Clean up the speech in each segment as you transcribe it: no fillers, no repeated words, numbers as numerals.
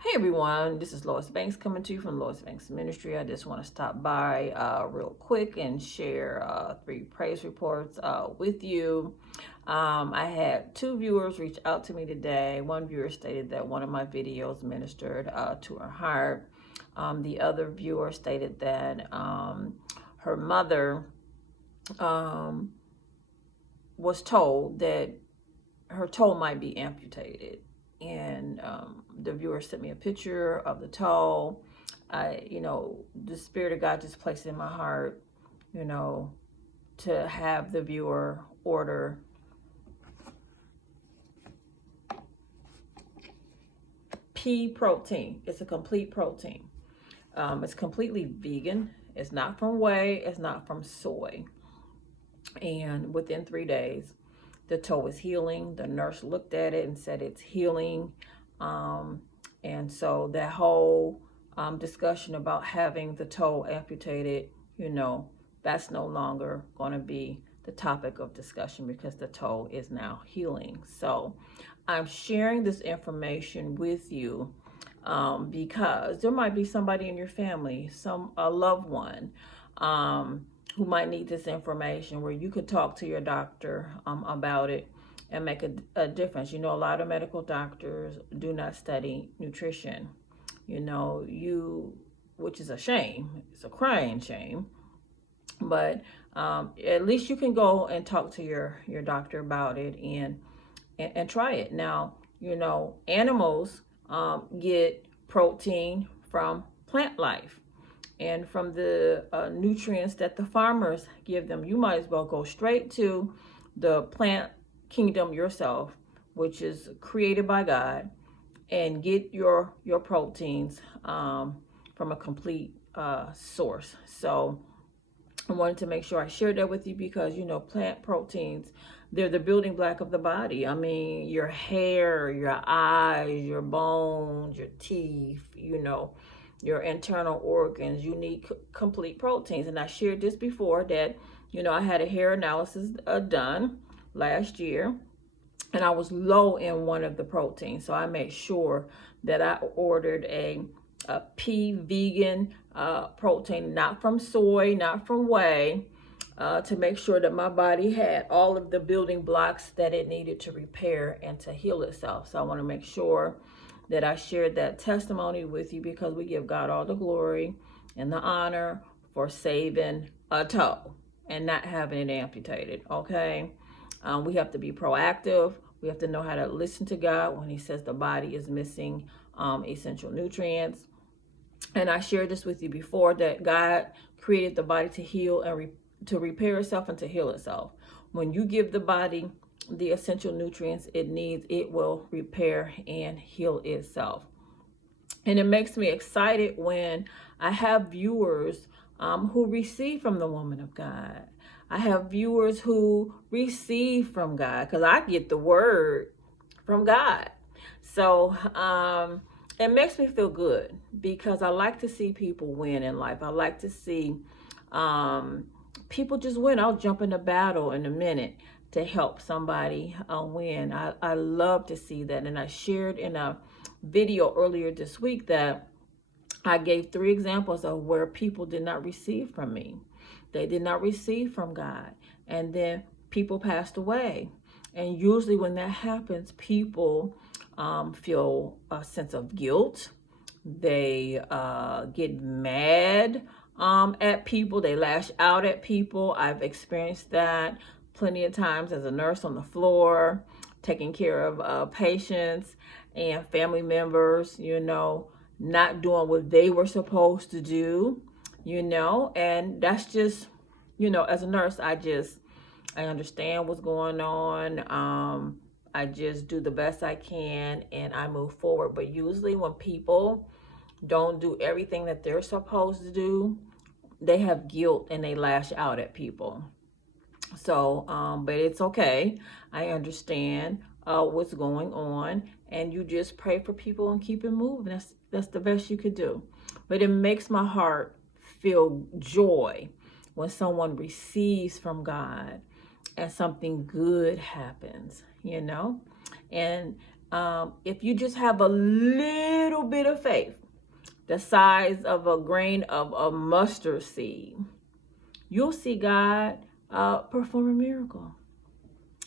Hey everyone, this is Lois Banks coming to you from Lois Banks Ministry. I just want to stop by real quick and share 3 praise reports with you. I had 2 viewers reach out to me today. One viewer stated that one of my videos ministered to her heart. The other viewer stated that her mother was told that her toe might be amputated, and the viewer sent me a picture of the toe. The Spirit of God just placed it in my heart, to have the viewer order pea protein. It's a complete protein. It's completely vegan. It's not from whey. It's not from soy. And within 3 days, the toe is healing. The nurse looked at it and said it's healing. And so that whole discussion about having the toe amputated, that's no longer going to be the topic of discussion because the toe is now healing. So I'm sharing this information with you because there might be somebody in your family, a loved one, who might need this information, where you could talk to your doctor about it and make a difference. A lot of medical doctors do not study nutrition, which is a shame. It's a crying shame. But at least you can go and talk to your doctor about it and try it. Now, animals get protein from plant life and from the nutrients that the farmers give them. You might as well go straight to the plant kingdom yourself, which is created by God, and get your proteins from a complete source. So I wanted to make sure I shared that with you because, plant proteins, they're the building block of the body. I mean, your hair, your eyes, your bones, your teeth, your internal organs, you need complete proteins. And I shared this before that, I had a hair analysis done last year, and I was low in one of the proteins. So I made sure that I ordered a pea vegan protein, not from soy, not from whey, to make sure that my body had all of the building blocks that it needed to repair and to heal itself. So I want to make sure that I shared that testimony with you because we give God all the glory and the honor for saving a toe and not having it amputated, okay? We have to be proactive. We have to know how to listen to God when he says the body is missing essential nutrients. And I shared this with you before, that God created the body to heal and to repair itself and to heal itself. When you give the body the essential nutrients it needs, it will repair and heal itself. And it makes me excited when I have viewers who receive from the woman of God. I have viewers who receive from God because I get the word from God. So it makes me feel good because I like to see people win in life. I like to see people just win. I'll jump in a battle in a minute to help somebody win. I love to see that. And I shared in a video earlier this week that I gave 3 examples of where people did not receive from me. They did not receive from God. And then people passed away. And usually when that happens, people feel a sense of guilt. They get mad at people. They lash out at people. I've experienced that plenty of times as a nurse on the floor, taking care of patients and family members, not doing what they were supposed to do, and that's just, as a nurse, I understand what's going on. I just do the best I can and I move forward. But usually when people don't do everything that they're supposed to do, they have guilt and they lash out at people. So, but it's okay. I understand what's going on, and you just pray for people and keep it moving. That's the best you could do. But it makes my heart feel joy when someone receives from God and something good happens, and If you just have a little bit of faith, the size of a grain of a mustard seed, you'll see God perform a miracle.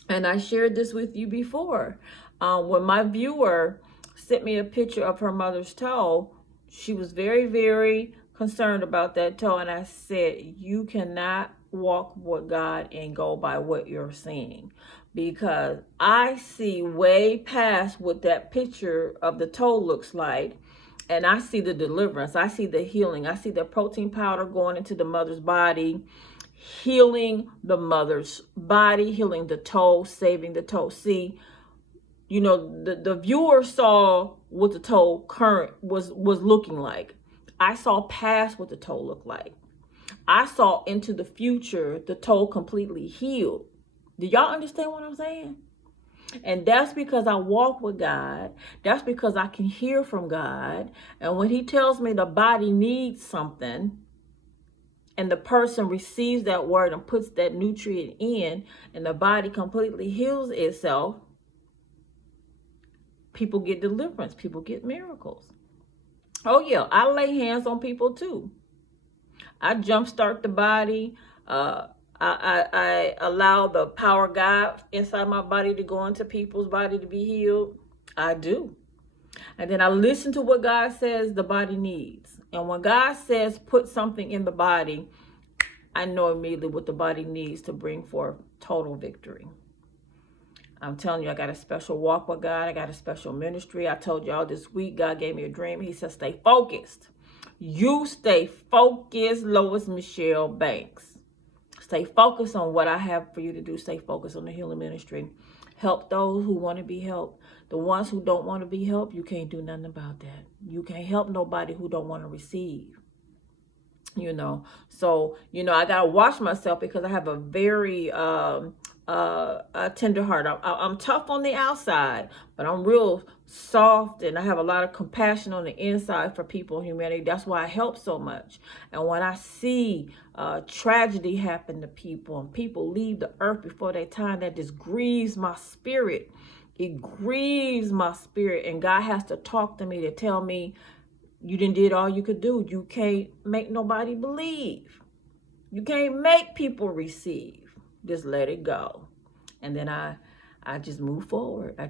And I shared this with you before. When my viewer sent me a picture of her mother's toe, she was very, very concerned about that toe. And I said, you cannot walk with God and go by what you're seeing, because I see way past what that picture of the toe looks like. And I see the deliverance. I see the healing. I see the protein powder going into the mother's body, healing the mother's body, healing the toe, saving the toe. See, you know, the viewer saw what the toe current was looking like. I saw past what the toe looked like. I saw into the future, the toe completely healed. Do y'all understand what I'm saying? And that's because I walk with God. That's because I can hear from God. And when he tells me the body needs something, and the person receives that word and puts that nutrient in, and the body completely heals itself, people get deliverance. People get miracles. Oh yeah, I lay hands on people too. I jumpstart the body. I allow the power of God inside my body to go into people's body to be healed. I do. And then I listen to what God says the body needs. And when God says put something in the body, I know immediately what the body needs to bring forth total victory. I'm telling you, I got a special walk with God. I got a special ministry. I told y'all this week, God gave me a dream. He said, stay focused. You stay focused, Lois Michelle Banks. Stay focused on what I have for you to do. Stay focused on the healing ministry. Help those who want to be helped. The ones who don't want to be helped, you can't do nothing about that. You can't help nobody who don't want to receive. You know, so, you know, I got to watch myself because I have a very a tender heart. I'm tough on the outside, but I'm real soft, and I have a lot of compassion on the inside for people and humanity. That's why I help so much. And when I see tragedy happen to people and people leave the earth before their time, that just grieves my spirit. It grieves my spirit, and God has to talk to me to tell me, you done did all you could do. You can't make nobody believe. You can't make people receive. Just let it go. And then I just move forward. I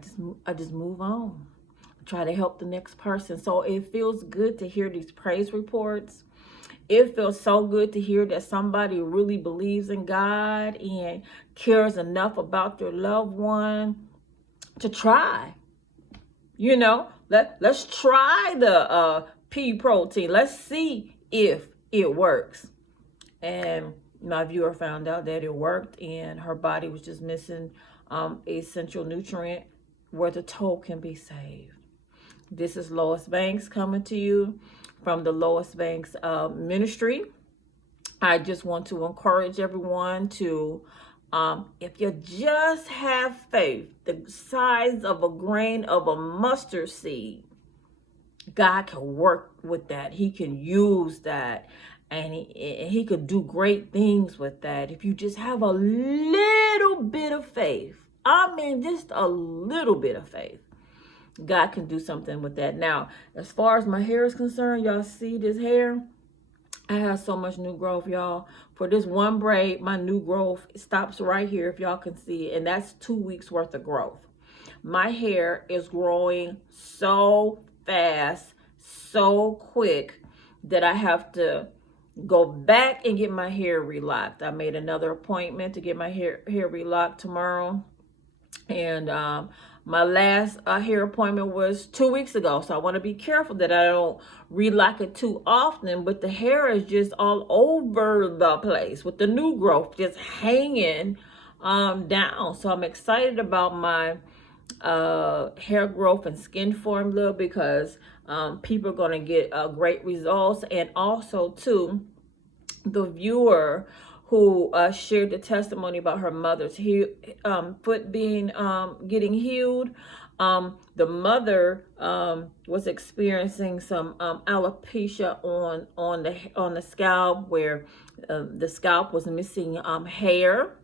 just move on. Try to help the next person. So it feels good to hear these praise reports. It feels so good to hear that somebody really believes in God and cares enough about their loved one to try. You know, let's try the pea protein. Let's see if it works. And my viewer found out that it worked, and her body was just missing essential nutrient where the toe can be saved. This is Lois Banks coming to you from the Lois Banks ministry. I just want to encourage everyone to, if you just have faith, the size of a grain of a mustard seed, God can work with that. He can use that, and he could do great things with that. If you just have a little bit of faith, I mean, just a little bit of faith, God can do something with that. Now, as far as my hair is concerned, y'all see this hair? I have so much new growth, y'all. For this one braid, my new growth stops right here, if y'all can see it, and that's 2 weeks worth of growth. My hair is growing so fast, so quick, that I have to go back and get my hair relocked. I made another appointment to get my hair relocked tomorrow. And my last hair appointment was 2 weeks ago. So I want to be careful that I don't relock it too often. But the hair is just all over the place with the new growth just hanging down. So I'm excited about my hair growth and skin formula, because people are going to get great results. And also too, the viewer who shared the testimony about her mother's foot being getting healed. The mother was experiencing some alopecia on the scalp, where the scalp was missing hair.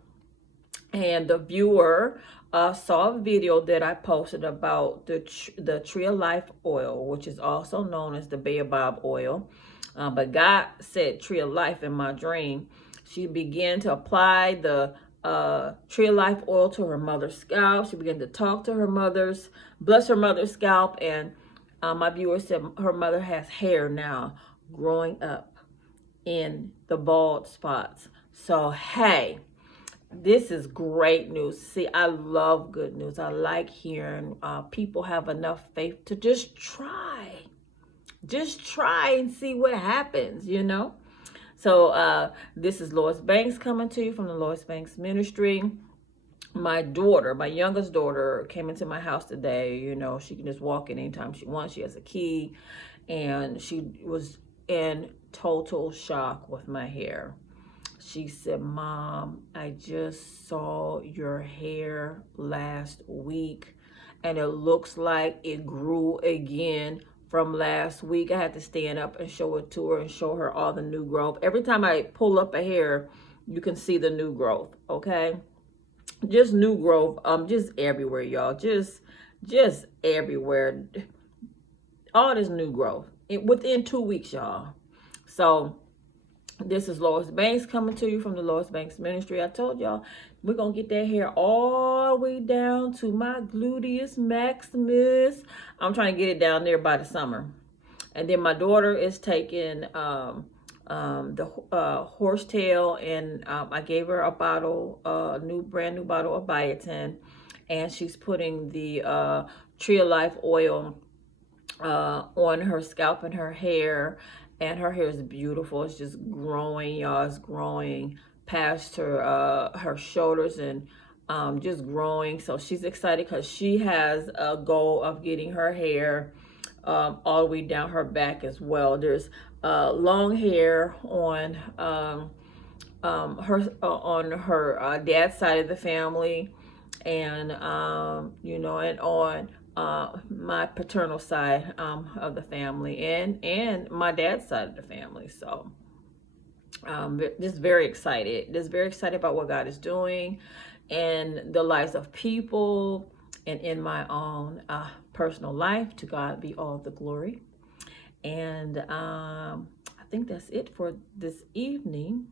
And the viewer saw a video that I posted about the Tree of Life oil, which is also known as the baobab oil. But God said Tree of Life in my dream. She began to apply the Tree of Life oil to her mother's scalp. She began to talk to bless her mother's scalp. And my viewer said her mother has hair now growing up in the bald spots. So, hey, this is great news. See, I love good news. I like hearing people have enough faith to just try. Just try and see what happens, you know? So this is Lois Banks coming to you from the Lois Banks Ministry. My daughter, my youngest daughter, came into my house today. You know, she can just walk in anytime she wants. She has a key. And she was in total shock with my hair. She said, Mom, I just saw your hair last week and it looks like it grew again from last week. I had to stand up and show it to her and show her all the new growth. Every time I pull up a hair, you can see the new growth, okay? Just new growth, just everywhere, y'all. Just everywhere. All this new growth within 2 weeks, y'all. So this is Lois Banks coming to you from the Lois Banks Ministry. I told y'all we're going to get that hair all the way down to my gluteus maximus. I'm trying to get it down there by the summer. And then my daughter is taking the horsetail, and I gave her a bottle, brand new bottle of biotin, and she's putting the Tree of Life oil on her scalp and her hair. And her hair is beautiful. It's just growing, y'all. It's growing past her shoulders and just growing. So she's excited because she has a goal of getting her hair all the way down her back as well. There's long hair on her dad's side of the family, and you know, and on my paternal side of the family, and my dad's side of the family. So just very excited. Just very excited about what God is doing in the lives of people and in my own personal life. To God be all the glory. And I think that's it for this evening.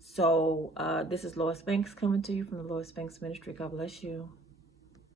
So this is Lois Banks coming to you from the Lois Banks Ministry. God bless you.